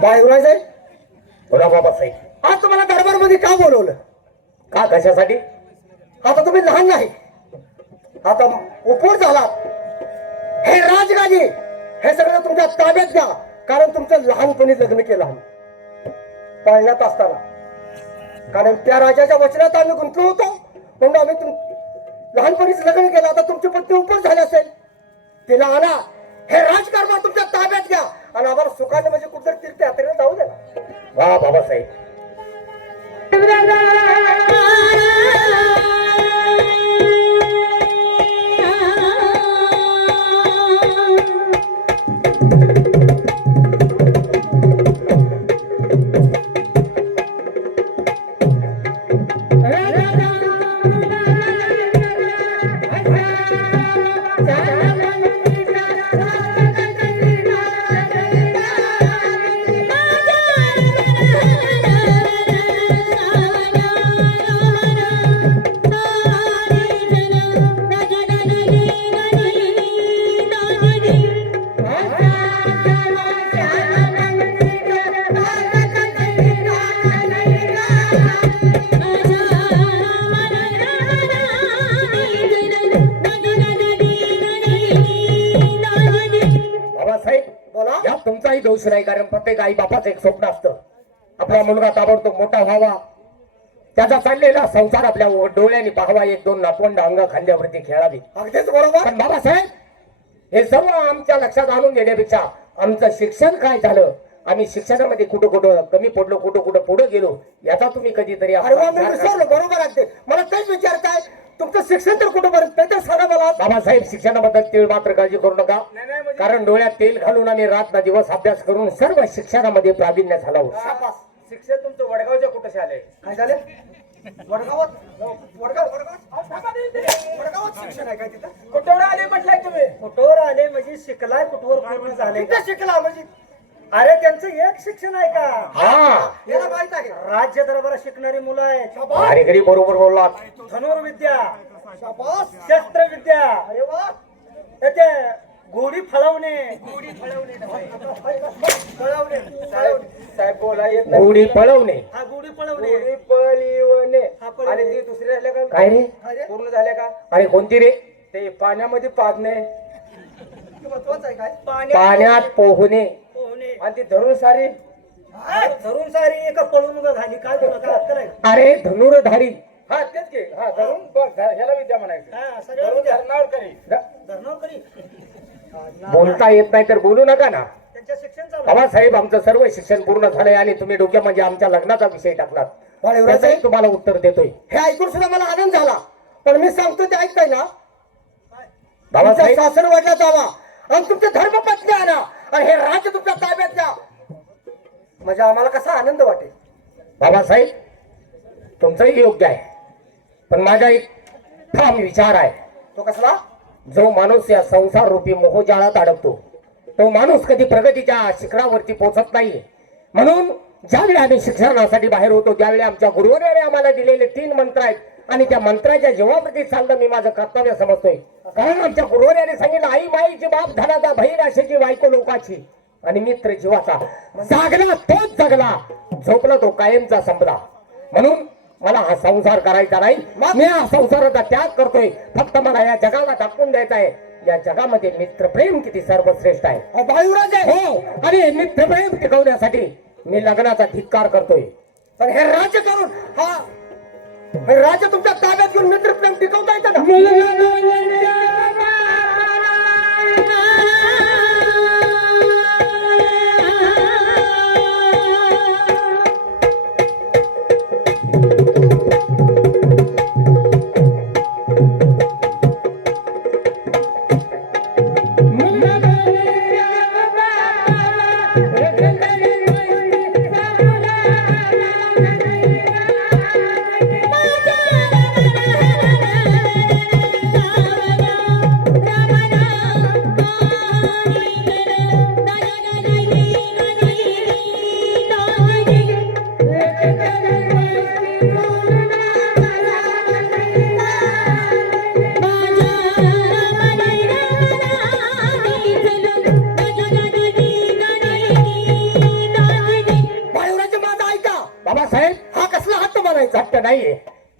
बाळूराज आहे. बोला बाबासाहेब. आज तुम्हाला दरबारमध्ये का बोलवलं? का कशासाठी? आता तुम्ही लहान नाही, आता उपोर झालात. हे राजगादी हे सगळं तुमच्या ताब्यात घ्या, कारण तुमचं लहानपणी लग्न केलं आम्ही पाळण्यात असताना. कारण त्या राजाच्या वचनात आम्ही गुंतलो होतो, म्हणून आम्ही लहानपणीच लग्न केलं. आता तुमची पत्नी उपोर झाली असेल, तिला आणा. हे राजकारभार तुमच्या ताब्यात घ्या आणि आम्हाला सुखाने म्हणजे कुठेतरी तीर्थयात्रेला जाऊ द्या. वा बाबासाहेब. तुमचाही दोष नाही, कारण प्रत्येक आई बापाचं एक स्वप्न असतं, आपला मुलगा ताबडतोब मोठा व्हावा, त्याचा चाललेला संसार आपल्या डोळ्यांनी पाहावा, एक दोन नातवंड अंग खांद्यावरती खेळावी. अगदीच बरोबर. पण बाबासाहेब, हे सर्व आमच्या लक्षात आणून घेण्यापेक्षा आमचं शिक्षण काय झालं, आम्ही शिक्षणामध्ये कुठं कुठं कमी पडलो, कुठं कुठं पुढे गेलो, याचा तुम्ही कधीतरी बरोबर आहे. मला तेच विचारताय, तुमचं शिक्षण तर कुठंपर्यंत ते तर सांगा मला. बाबासाहेब, शिक्षणाबद्दल तेल मात्र काळजी करू नका, कारण डोळ्यात तेल घालून आम्ही रात ना दिवस अभ्यास करून सर्व शिक्षणामध्ये प्रावीण्य झालो. शिक्षण तुमचं वडगावच्या कुठं झालंय? काय झालं? वडगावात शिक्षण आहे काय तिथं? कुठवर आले म्हटलंय तुम्ही? कुठवर आले म्हणजे शिकलाय, कुठवर पूर्ण झाले शिकला म्हणजे? अरे त्यांचं एक शिक्षण आहे का? याला माहित आहे, राज्य दरबारात शिकणारी मुलं आहेत. बरोबर बोललात. धनुर्विद्या, शस्त्रविद्या, अरे वा, त्याचे घोडी फळवणे, साहेब बोला येत नाही. घोडी पळवणे, हा गुढी पळवणे, पळवणे आणि ती दुसरी झाल्या का? काय रे? पूर्ण झाल्या का? अरे कोणती रे? ते पाण्यामध्ये पाडणे, काय पाण्यात पोहणे आणि ती धरून सारी एका पळून झाली. काय करायचं? अरे धनुर्धारी. हा तेच की, हा धरून ह्याला विद्या म्हणायचं. बोलता येत नाही तर बोलू नका ना. त्यांच्या शिक्षण चालू. बाबासाहेब, आमचं सर्व शिक्षण पूर्ण झालंय आणि तुम्ही डोक्या म्हणजे आमच्या लग्नाचा विषय टाकलात. त्याचंही तुम्हाला उत्तर देतोय. हे ऐकून सुद्धा मला आनंद झाला, पण मी सांगतो ते ऐकताय ना? बाबासाहेब, सासर वाटला जावा आणि तुमचे धर्मपत्नी आणा आणि हे राज्य तुमच्या ताब्यात द्या, म्हणजे आम्हाला कसा आनंद वाटेल. बाबासाहेब, तुमचंही योग्य आहे, पण माझा एक ठाम विचार आहे. तो कसला? जो माणूस या संसार रूपी मोहजाळात अडकतो, तो माणूस कधी प्रगतीच्या शिखरावरती पोहोचत नाही. म्हणून ज्यावेळी आम्ही शिक्षणासाठी बाहेर होतो, त्यावेळी आमच्या गुरुवराने आम्हाला दिलेले 3 मंत्र आहेत आणि त्या मंत्राच्या जीवावरती चालणं मी माझं कर्तव्य समजतोय. कारण आमच्या गुरुवराने सांगितलं, आई माईची बाप धनाचा, बहीण आशेची, बायको लोकाची आणि मित्र जीवाचा. जागला तोच जगला, झोपला तो कायमचा संपला. म्हणून मला हा संसार करायचा नाही, मी हा संसाराचा त्याग करतोय. फक्त मला या जगाला दाखवून द्यायचा आहे, या जगामध्ये मित्रप्रेम किती सर्वश्रेष्ठ आहे. हो, आणि मित्रप्रेम टिकवण्यासाठी मी लग्नाचा धिक्कार करतोय. पण हे राज्य करून हे राज्य तुमच्या ताब्यात घेऊन मित्रप्रेम टिकवता येतं का?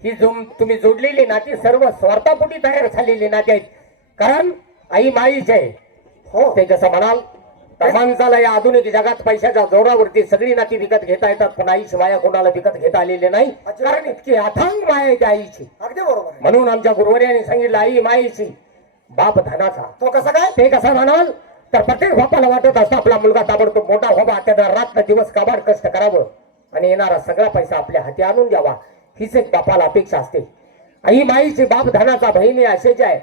ही जो तुम्ही जोडलेली नाती सर्व स्वार्थापोटी तयार झालेली नाती आहेत. कारण आई माईच आहे. हो ते जसं म्हणाल तर माणसाला या आधुनिक जगात पैशाच्या जोरावरती सगळी नाती विकत घेता येतात, पण आईची माया कोणाला विकत घेता आलेली नाही. कारण इतकी अथांग माया आहे त्या आईची. अगदी बरोबर आहे. म्हणून आमच्या गुरुवर्यांनी सांगितलं आई माईची बाप धनाचा. तो कसा काय? ते कसं म्हणाल तर प्रत्येक बापाला वाटत असतं आपला मुलगा ताबडतोब मोठा व्हावा, त्यानं रात्र दिवस काबाड कष्ट करावं आणि येणारा सगळा पैसा आपल्या हाती आणून द्यावा, हीच एक बापाला अपेक्षा असते. आई माईची बाप धनाचा बहिणी असेच आहे.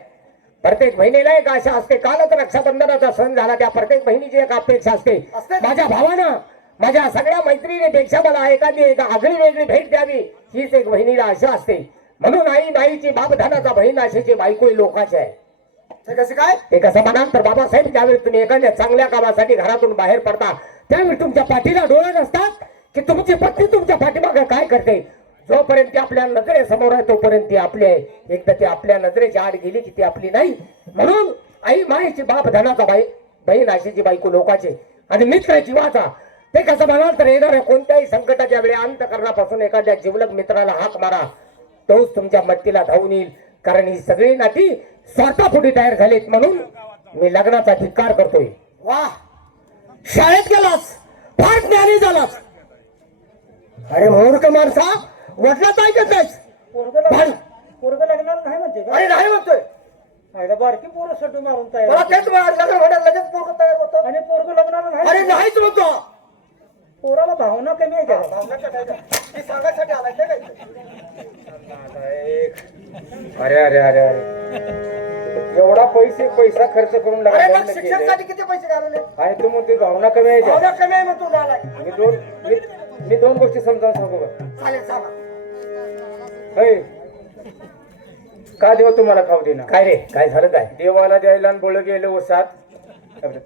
प्रत्येक बहिणीला एक आशा असते. कालच रक्षाबंधनाचा सण झाला, त्या प्रत्येक बहिणीची एक अपेक्षा असते. माझ्या भावानं माझ्या सगळ्या मैत्रिणीपेक्षा मला एखादी एक आगळी वेगळी भेट द्यावी, हीच एक बहिणीला आशा असते. म्हणून आई माईची बाप धनाचा बहीण आशेची बायको लोकांची आहे. ते कसं काय? ते कसं म्हणाल तर बाबासाहेब ज्यावेळी तुम्ही एखाद्या चांगल्या कामासाठी घरातून बाहेर पडता त्यावेळी तुमच्या पाठीला डोळे नसतात की तुमची पत्नी तुमच्या पाठीमागे काय करते. जोपर्यंत ती आपल्या नजरेसमोर आहे तोपर्यंत ती आपली आहे. एकदा ती आपल्या नजरेच्या आड गेली की ती आपली नाही. म्हणून आई माईची बाप धनाचा बहीण आशेची बायको लोकांची आणि मित्र जीवाचा. ते कसं म्हणाल तर येणाऱ्या कोणत्याही संकटाच्या वेळी अंतकरणापासून एखाद्या जिवलग मित्राला हाक मारा, तोच तुमच्या मदतीला धावून येईल. कारण ही सगळी नाती स्वार्थापोटी तयार झालीत. म्हणून मी लग्नाचा धिक्कार करतोय. वा, शाळेत गेलास, फार ज्ञानी झालास. अरे मूर्ख माणसा, वडिलाच ऐकत नाहीस. पोरग लग्नाला नाही म्हणते का? अरे नाही म्हणतोय. आईला बारकी पोरं सड्डू मारून मला तयार तेच लग्न होण्यात लगेच पोरग तयार होतं. आणि पोरग लग्नाला अरे नाही. नाहीच म्हणतो. पोराला भावना कमी आहे का? ती सांगायसाठी आलाय ते काय? अरे अरे अरे अरे एवढा पैसा खर्च करून अरे लग्न मग केलंय. शिक्षणासाठी किती पैसे घालवले? आणि तू म्हणते भावना कमी आहे का? भावना कमी आहे म्हणतो नालाय. मी दोन गोष्टी समजावून सांगू का? चालेल सांगा. होय, का देव तुम्हाला खाऊ देना? काय रे, काय झालं काय? देवाला द्यायला आणि बोळ गेलं वसात.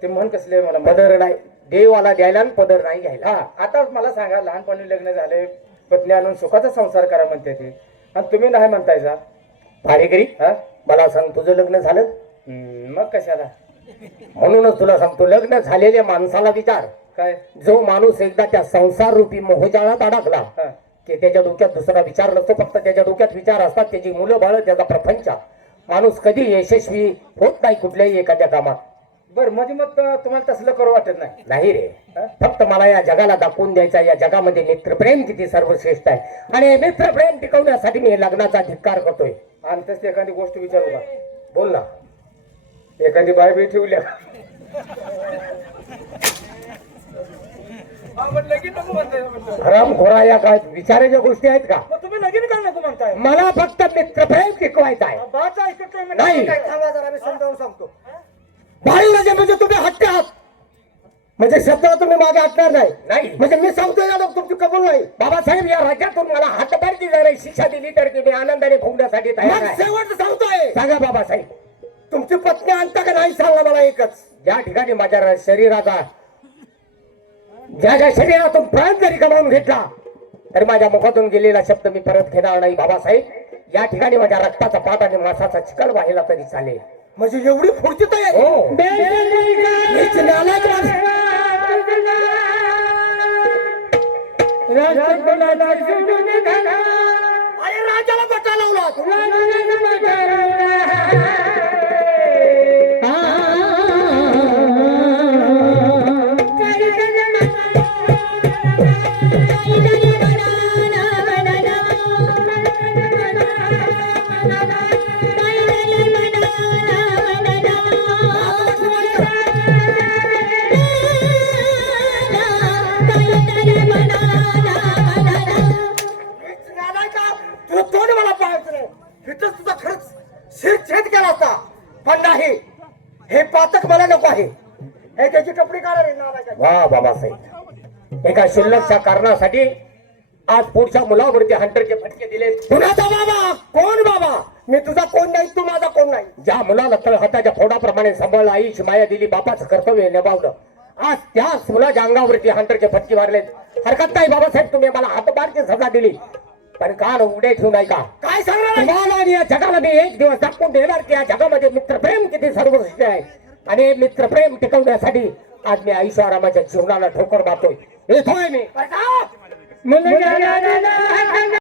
ते म्हण कसले मला पदर नाही देवाला द्यायला आणि पदर नाही घ्यायला. हा, आता मला सांगा, लहानपणी लग्न झाले, पत्नी आणून सुखाचा संसार करा म्हणते ती, आणि तुम्ही नाही म्हणतायचा. भाडेकरी हा, मला सांग, तुझं लग्न झालं? मग कशाला? म्हणूनच तुला सांगतो, लग्न झालेल्या माणसाला विचार. काय? जो माणूस एकदा त्या संसार रूपी मोहजाळात अडकला हा, की त्याच्या डोक्यात दुसरा विचार नसतो, फक्त त्याच्या डोक्यात विचार असतात, त्याची मुलं बाळ, त्याचा प्रपंच. माणूस कधी यशस्वी होत नाही कुठल्याही एखाद्या कामात. बर मध्ये मग तुम्हाला तसलं करू वाटत नाही? नाही रे, फक्त मला या जगाला दाखवून द्यायचा या जगामध्ये मित्रप्रेम किती सर्वश्रेष्ठ आहे, आणि मित्रप्रेम टिकवण्यासाठी मी लग्नाचा धिक्कार करतोय. आणि तसली एखादी गोष्ट विचारू का? बोल ना. एखादी बाय बी ठेवल्या हराम खोरा या काय विचारायच्या गोष्टी आहेत का? मग तुम्ही लगीन का नको म्हणताय? मला फक्त मित्रप्रेम टिकवायचं आहे. बाचा ऐकत नाही नाही. म्हणजे काय थांबा जरा, मी समजावून सांगतो. बाळूराजे म्हणजे तुम्ही हट्टे आहात, म्हणजे शब्दाला तुम्ही मागे हटणार नाही. नाही. म्हणजे मी सांगतोय ना, तुमची कबूल नाही. बाबासाहेब, या राज्यातून मला हातबारची जर शिक्षा दिली तर ती मी आनंदाने भोगण्यासाठी तयार मग आहे. शेवट सांगतोय, सांगा बाबासाहेब, तुमची पत्नी आणता का नाही सांगा मला एकच. ज्या ठिकाणी माझ्या शरीराचा ज्या शरीरातून प्राण जरी गमावून घेतला तर माझ्या मुखातून गेलेला शब्द मी परत घेणार नाही. बाबासाहेब, या ठिकाणी माझ्या रक्ताचा पाठ आणि मासाचा चिकन वाहिला तरी चालेल. म्हणजे एवढी पुढची तयारी? हो. हीच नालायक माणसं. अरे राजाला बटा लावला. तुला तोंड मला पाहायचं नाही. इथंच तुझा खरंच शिरछेद केला असता, पण नाही. हे पातक मला नको आहे. हे त्याची कपडे काढा रे नालायक. वा बाबासाहेब, एका शिल्लकच्या कारणासाठी आज पुढच्या मुलावरती हंटरचे फटके दिले. कुणाचा बाबा? कोण बाबा? मी तुझा कोण नाही, तू माझा कोण नाही. ज्या मुलाला तळहाताच्या फोडाप्रमाणे सांभाळलं, आईची माया दिली, बापाचं कर्तव्य निभावलं, आज त्याच मुलाच्या अंगावरती हंटरचे फटके मारलेत. हरकत नाही बाबासाहेब, तुम्ही मला हातबारची सजा दिली, पण कान उघडे ठेवू नाही का? काय सांगणार आहे? तुम्हाला आणि या जगाला मी एक दिवस दाखवून देणार की या जगामध्ये मित्रप्रेम किती सर्वश्रेष्ठ आहे, आणि हे मित्रप्रेम टिकवण्यासाठी आज मी ऐशोआरामाच्या जीवनाला ठोकर मारतोय. येतोय मी. बरं का? मला